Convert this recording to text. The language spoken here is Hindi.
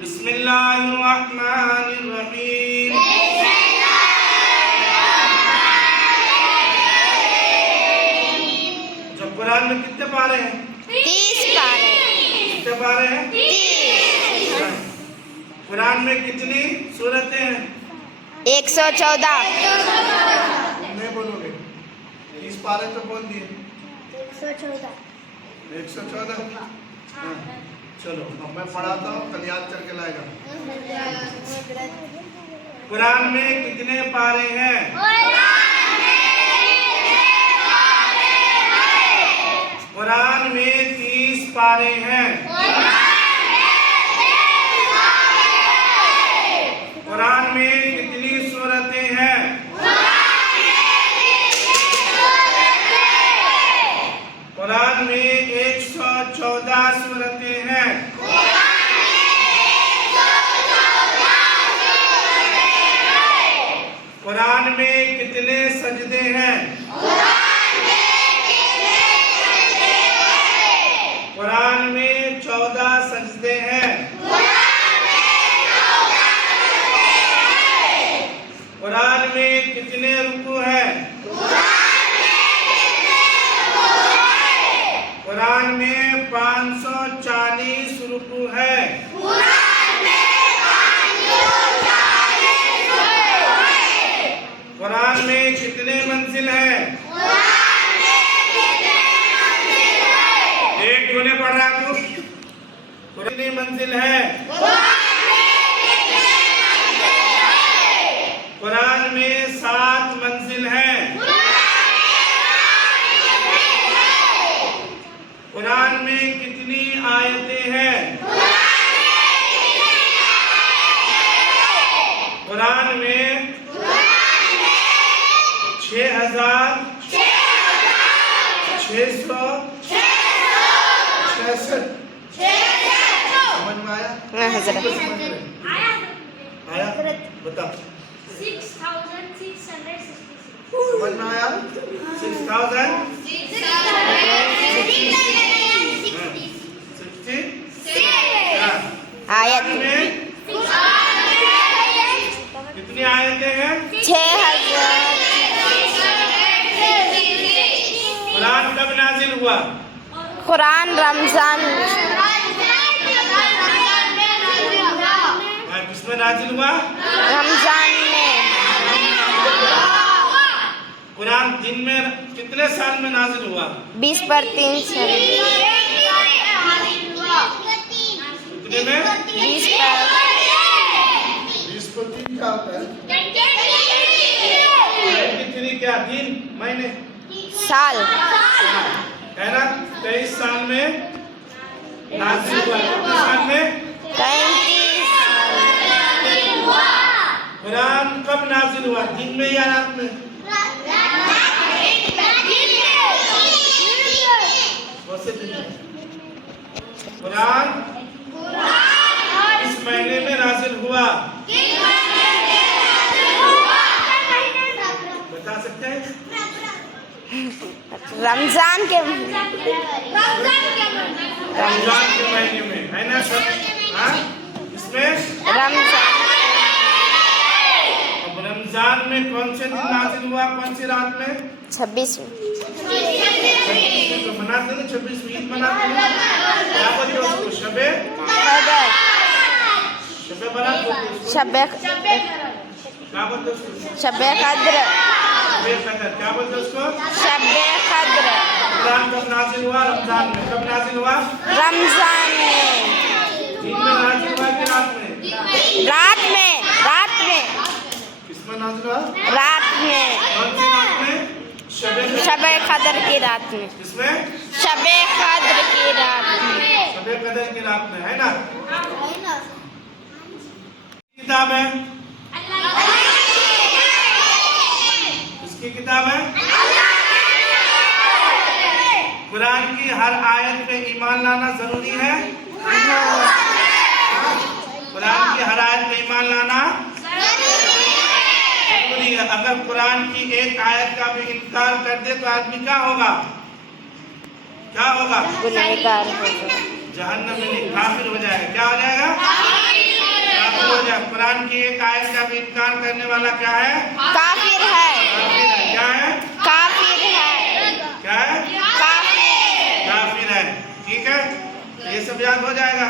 बिस्मिल्लाहिर्रहमानिर्रहीम। जब कुरान में कितने पारे हैं? 30 पारे। कितने पारे हैं? 30। कुरान में कितनी सूरतें हैं? 114। नहीं बोलोगे? 30 पारे तो बोल दिए। 114। 114। हाँ, चलो अब मैं पढ़ाता हूँ, कल याद करके लाएगा। कुरान में कितने पारे हैं? कुरान में 30 पारे हैं। कुरान में कितनी सूरतें हैं? कुरान में 114 सूरतें हैं। कुरान में कितने सजदे हैं? कुरान में 14 सजदे हैं। कुरान में कितने रुकू हैं? कुरान में 540 रुकू है। कुरान में कितने मंजिल हैं? एक क्यों नहीं पढ़ रहा तू? कितनी मंजिल है? कुरान में 7 मंजिल है। कुरान में कितनी आयतें हैं? कुरान में 6666। समझ में आया? आया? बता। 6666। समझ में आया? 6000 आयत में कितनी आयतें हैं? 6000। कुरान कब नाजिल हुआ? कुरान रमजान किसमें नाजिल हुआ? रमजान में। कुरान दिन में कितने साल में नाजिल हुआ? 20 पर 3 साल। कितने में? 20 पर 20 को 3 क्या होता है? 23 क्या? दिन, महीने, साल। है ना? 23 साल में नाजिल हुआ। कितने साल में? 33 कुरान कब नाजिल हुआ? दिन में या रात में? कौन-से दिन में? कुरान इस महीने में नाजिल हुआ। बता सकते हैं? रमजान के महीने में, है ना सब? हाँ? इसमें रमजान अब रमजान में कौन से दिन नाजिल हुआ? कौन सी रात में? 26 तो मनाते हैं 26 ईद मनाते हैं। क्या बोलते हो उसको? शबे कदर। बारात बोलते हैं उसको। शबे क्या बोलते हैं उसको? शबे कद्र। शबे कदर। क्या बोलते हैं उसको? शबे कद्र। कुरान कब नाजिल हुआ? रमजान में। कब नाजिल हुआ? रमजान में। दिन में नाजिल हुआ कि रात में? रात में। रात में। किसमें नाजिल हुआ? रात में। कौन सी रात में? शबे कद्र की रात में। किसमें? शबे कद्र की रात में। शबे कदर की रात में, है ना? किताब है? किसकी किताब है? कुरान की हर आयत पे ईमान लाना जरूरी है। कुरान की हर आयत पे ईमान लाना जरूरी अगर कुरान की एक आयत का भी इनकार कर दे तो आदमी क्या होगा? क्या होगा? गुनहगार होगा। जहन्नम में नहीं, काफिर हो जाएगा। क्या हो जाएगा? काफिर हो जाएगा। कुरान की एक आयत का भी इनकार करने वाला क्या है? काफिर है। काफिर है। क्या है? काफिर है। क्या है? काफिर। काफिर है। ठीक है, ये सब याद हो जाएगा।